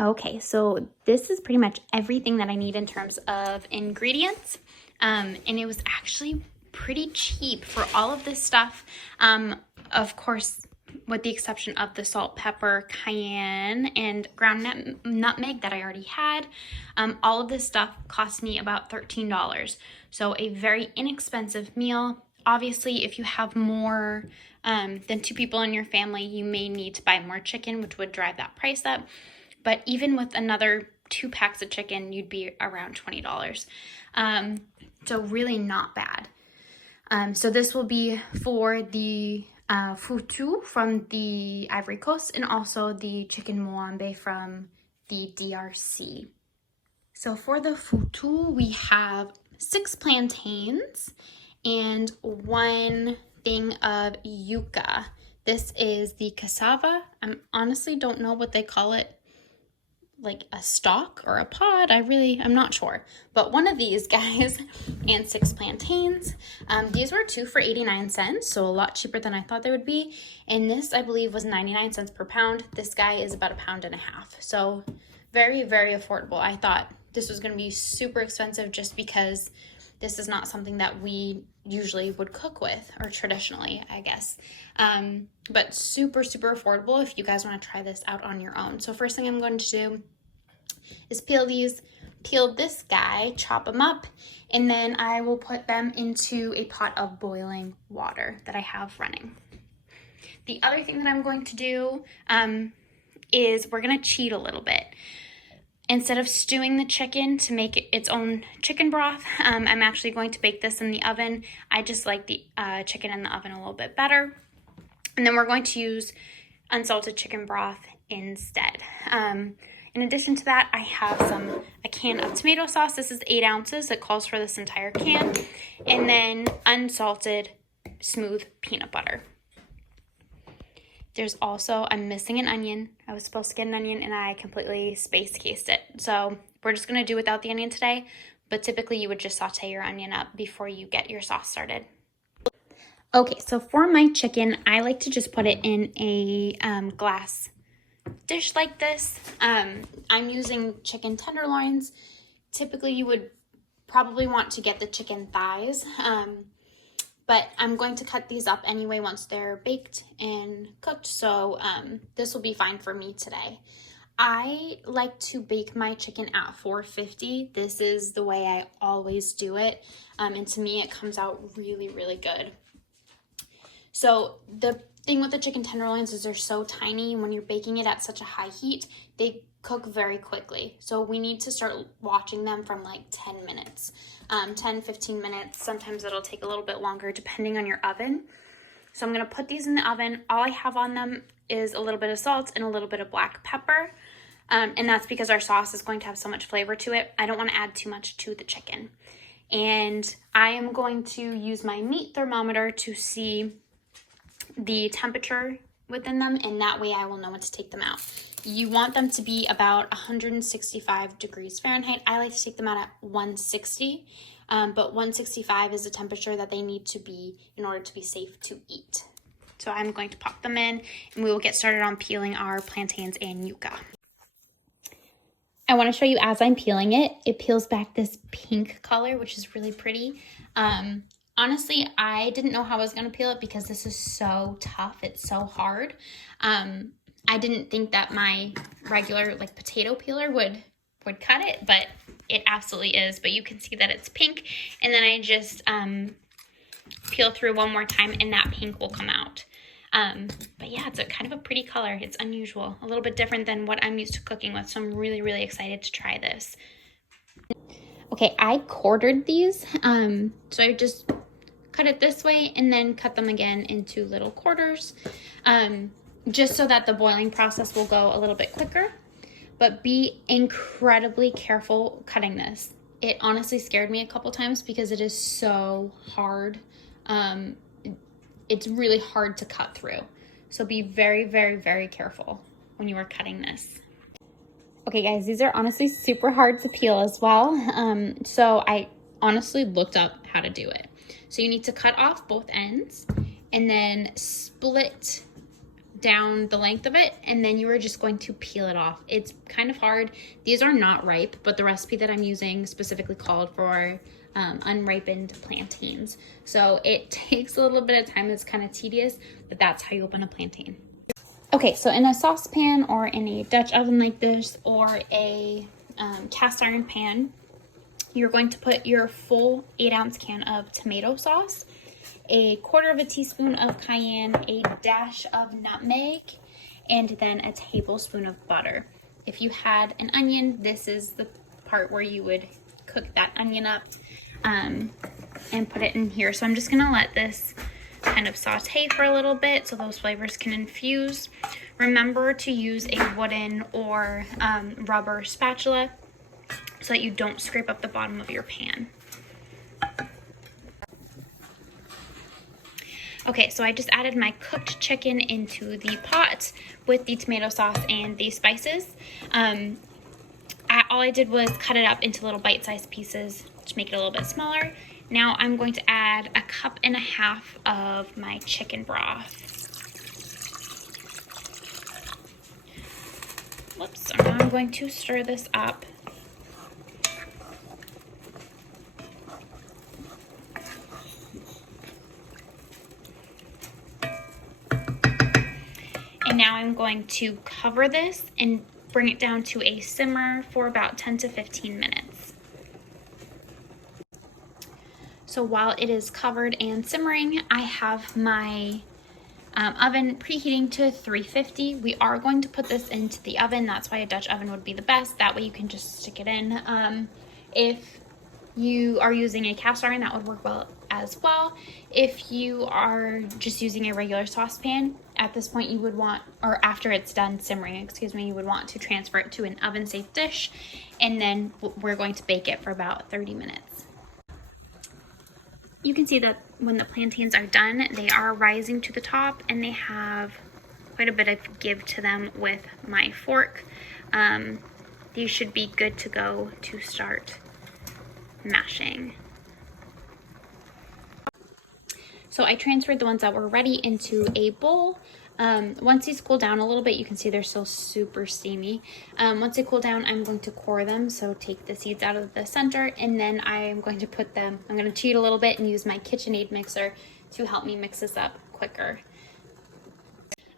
Okay, so this is pretty much everything that I need in terms of ingredients. And it was actually pretty cheap for all of this stuff. Of course, with the exception of the salt, pepper, cayenne, and ground nutmeg that I already had. All of this stuff cost me about $13. So a very inexpensive meal. Obviously, if you have more than 2 people in your family, you may need to buy more chicken, which would drive that price up. But even with another 2 packs of chicken, you'd be around $20. So really not bad. So this will be for the Foutou from the Ivory Coast and also the chicken Moambe from the DRC. So for the Foutou, we have 6 plantains and 1 thing of yuca. This is the cassava. I honestly don't know what they call it, like a stalk or a pod. I'm not sure. But 1 of these guys and 6 plantains. These were 2 for 89 cents, so a lot cheaper than I thought they would be. And this, I believe, was 99 cents per pound. This guy is about 1.5 pounds. So very, very affordable. I thought this was going to be super expensive just because this is not something that we usually would cook with, or traditionally, I guess. But super, super affordable if you guys want to try this out on your own. So first thing I'm going to do is peel this guy, chop them up, and then I will put them into a pot of boiling water that I have running. The other thing that I'm going to do is we're going to cheat a little bit. Instead of stewing the chicken to make it its own chicken broth, I'm actually going to bake this in the oven. I just like the chicken in the oven a little bit better. And then we're going to use unsalted chicken broth instead. In addition to that, I have a can of tomato sauce. This is 8 ounces. It calls for this entire can. And then unsalted smooth peanut butter. There's also, I'm missing an onion. I was supposed to get an onion and I completely space cased it. So we're just going to do without the onion today. But typically you would just saute your onion up before you get your sauce started. Okay, so for my chicken, I like to just put it in a glass dish like this. I'm using chicken tenderloins. Typically you would probably want to get the chicken thighs. But I'm going to cut these up anyway once they're baked and cooked, so this will be fine for me today. I like to bake my chicken at 450. This is the way I always do it, and to me it comes out really, really good. So the thing with the chicken tenderloins is they're so tiny, and when you're baking it at such a high heat, they cook very quickly. So we need to start watching them from like 10 minutes. 10-15 minutes. Sometimes it'll take a little bit longer depending on your oven. So I'm going to put these in the oven. All I have on them is a little bit of salt and a little bit of black pepper. And that's because our sauce is going to have so much flavor to it. I don't want to add too much to the chicken. And I am going to use my meat thermometer to see the temperature within them, and that way I will know when to take them out. You want them to be about 165 degrees Fahrenheit. I like to take them out at 160, but 165 is the temperature that they need to be in order to be safe to eat. So I'm going to pop them in, and we will get started on peeling our plantains and yuca. I want to show you as I'm peeling it. It peels back this pink color, which is really pretty. Honestly, I didn't know how I was going to peel it because this is so tough. It's so hard. I didn't think that my regular like potato peeler would cut it, but it absolutely is. But you can see that it's pink, and then I just peel through one more time and that pink will come out. But yeah, it's kind of a pretty color. It's unusual, a little bit different than what I'm used to cooking with, so I'm really, really excited to try this. Okay, I quartered these, so I just cut it this way and then cut them again into little quarters, just so that the boiling process will go a little bit quicker. But be incredibly careful cutting this. It honestly scared me a couple times because it is so hard. It's really hard to cut through. So be very, very, very careful when you are cutting this. Okay guys, these are honestly super hard to peel as well. So I honestly looked up how to do it. So you need to cut off both ends and then split down the length of it, and then you are just going to peel it off. It's kind of hard. These are not ripe, but the recipe that I'm using specifically called for unripened plantains. So it takes a little bit of time. It's kind of tedious, but that's how you open a plantain. Okay, so in a saucepan or in a Dutch oven like this, or a cast iron pan, you're going to put your full 8-ounce can of tomato sauce, a 1/4 teaspoon of cayenne, a dash of nutmeg, and then a tablespoon of butter. If you had an onion, this is the part where you would cook that onion up and put it in here. So I'm just gonna let this kind of saute for a little bit so those flavors can infuse. Remember to use a wooden or rubber spatula so that you don't scrape up the bottom of your pan. Okay, so I just added my cooked chicken into the pot with the tomato sauce and the spices. All I did was cut it up into little bite-sized pieces to make it a little bit smaller. Now I'm going to add 1.5 cups of my chicken broth. Whoops, so now I'm going to stir this up. And now I'm going to cover this and bring it down to a simmer for about 10 to 15 minutes. So while it is covered and simmering, I have my oven preheating to 350. We are going to put this into the oven. That's why a Dutch oven would be the best. That way you can just stick it in. If you are using a cast iron, that would work well as well. If you are just using a regular saucepan, at this point you would want, or after it's done simmering, excuse me, you would want to transfer it to an oven safe dish, and then we're going to bake it for about 30 minutes. You can see that when the plantains are done, they are rising to the top and they have quite a bit of give to them with my fork. These should be good to go to start mashing. So I transferred the ones that were ready into a bowl. Once these cool down a little bit, you can see they're still super steamy. Once they cool down, I'm going to core them. So take the seeds out of the center, and then I'm going to put them, I'm going to cheat a little bit and use my KitchenAid mixer to help me mix this up quicker.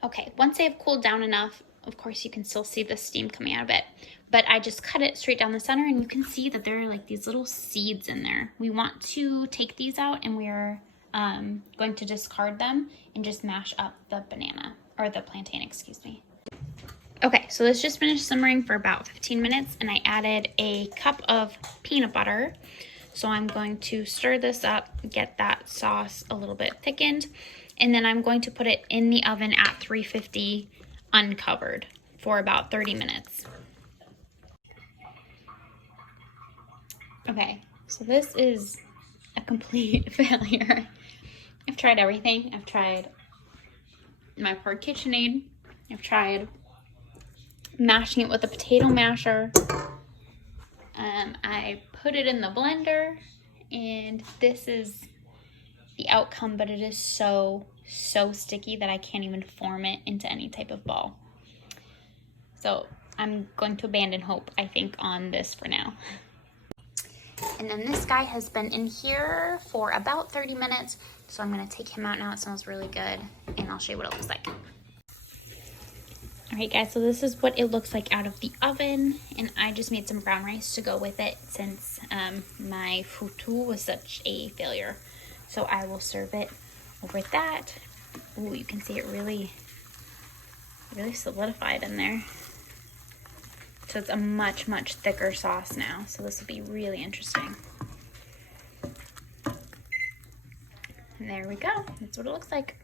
Okay, once they have cooled down enough, of course you can still see the steam coming out of it, but I just cut it straight down the center, and you can see that there are like these little seeds in there. We want to take these out, and we're going to discard them and just mash up the banana, or the plantain, excuse me. Okay, so this just finished simmering for about 15 minutes, and I added a cup of peanut butter. So I'm going to stir this up, get that sauce a little bit thickened, and then I'm going to put it in the oven at 350 uncovered for about 30 minutes. Okay, so this is a complete failure. I've tried everything. I've tried my poor KitchenAid. I've tried mashing it with a potato masher. I put it in the blender, and this is the outcome, but it is so sticky that I can't even form it into any type of ball. So I'm going to abandon hope, I think, on this for now. And then this guy has been in here for about 30 minutes. So I'm going to take him out now. It smells really good. And I'll show you what it looks like. All right, guys. So this is what it looks like out of the oven. And I just made some brown rice to go with it since my foutou was such a failure. So I will serve it over that. Ooh, you can see it really solidified in there. So it's a much thicker sauce now. So this will be really interesting. And there we go. That's what it looks like.